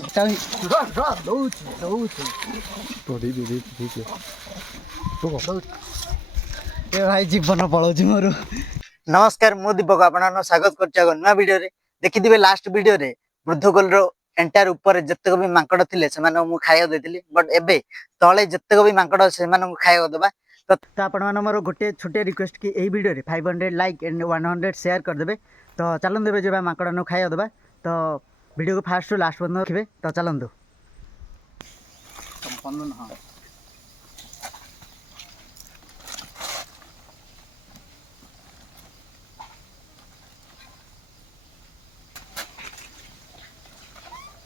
भाई जीवन पलाऊँ मोर नमस्कार मु दीपक आप स्वागत कर नुआ वीडियो देखिए लास्ट वीडियो रे वृद्धकोल एंटायर ऊपर जितक भी मांकड़ थे से खाया देती बट एबे तले जितक भी मांकड़ से खाया देवा तो आपण मोर गोटे छोटे रिक्वेस्ट कि यही वीडियो रे 500 लाइक एंड 100 शेयर करदे। तो चलन देवे जो मांकड़ खाया देवा। तो वीडियो को फास्ट लास्ट पर्यटन रखिए। तो चलतु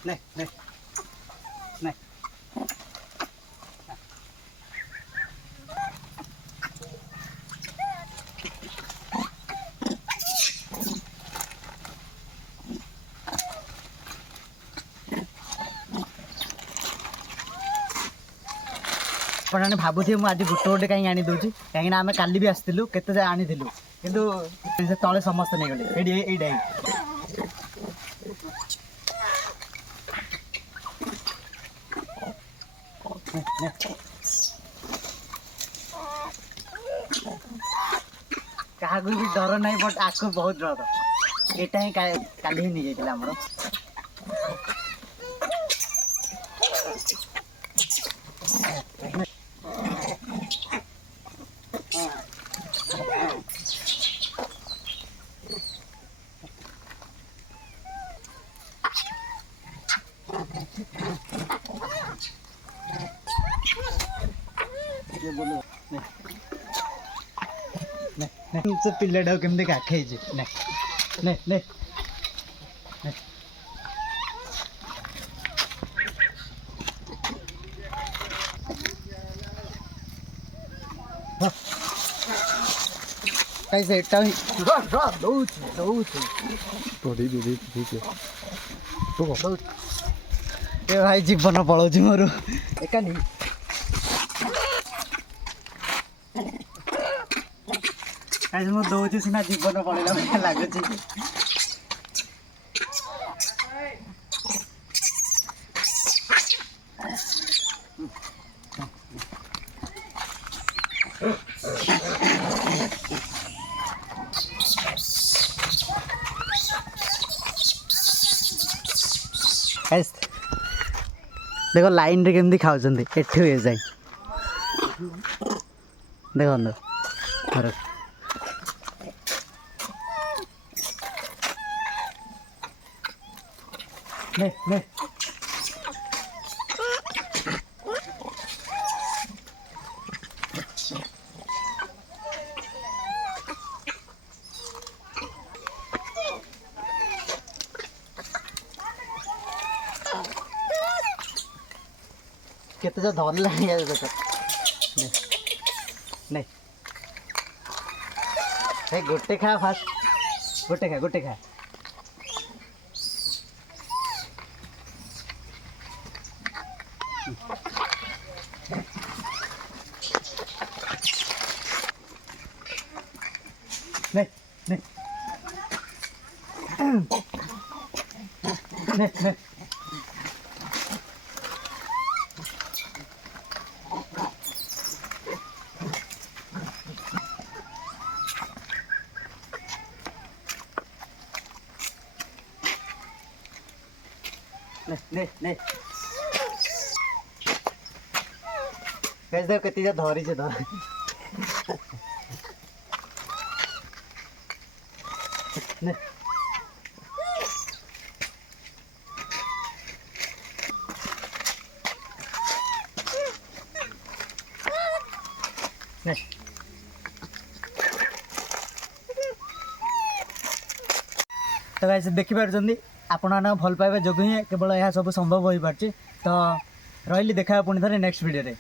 नहीं नहीं नहीं आपने भावुथे मुझे आज गोटे गोटे कहीं आनी दूसरी कहीं आम काली भी आसलु के आनी कि तले समस्त नहीं गले क्या भी डर ना बट आपको बहुत डर यहाँ ही काली ही नहीं जाता आमर पिल्लाटा केमती काखे भाई जीवन पलाऊँ मोर एका मुझे दौर सीना जीवन पड़ेगा लगुच देखो लाइन रे केमती खाऊँ एठ हुए जाए देखो केते जो धन लगे नहीं गोटे खा फास्ट गोटे खा नहीं नहीं नहीं नहीं नहीं कैसे कति जा धरी से धर नहीं नहीं तो गाइस देखि पारछन्ती आपण भल पाइबा जो ही केवल यह सब संभव हो पार्टी। तो रही देखा पुणी थे नेक्स्ट वीडियो रे।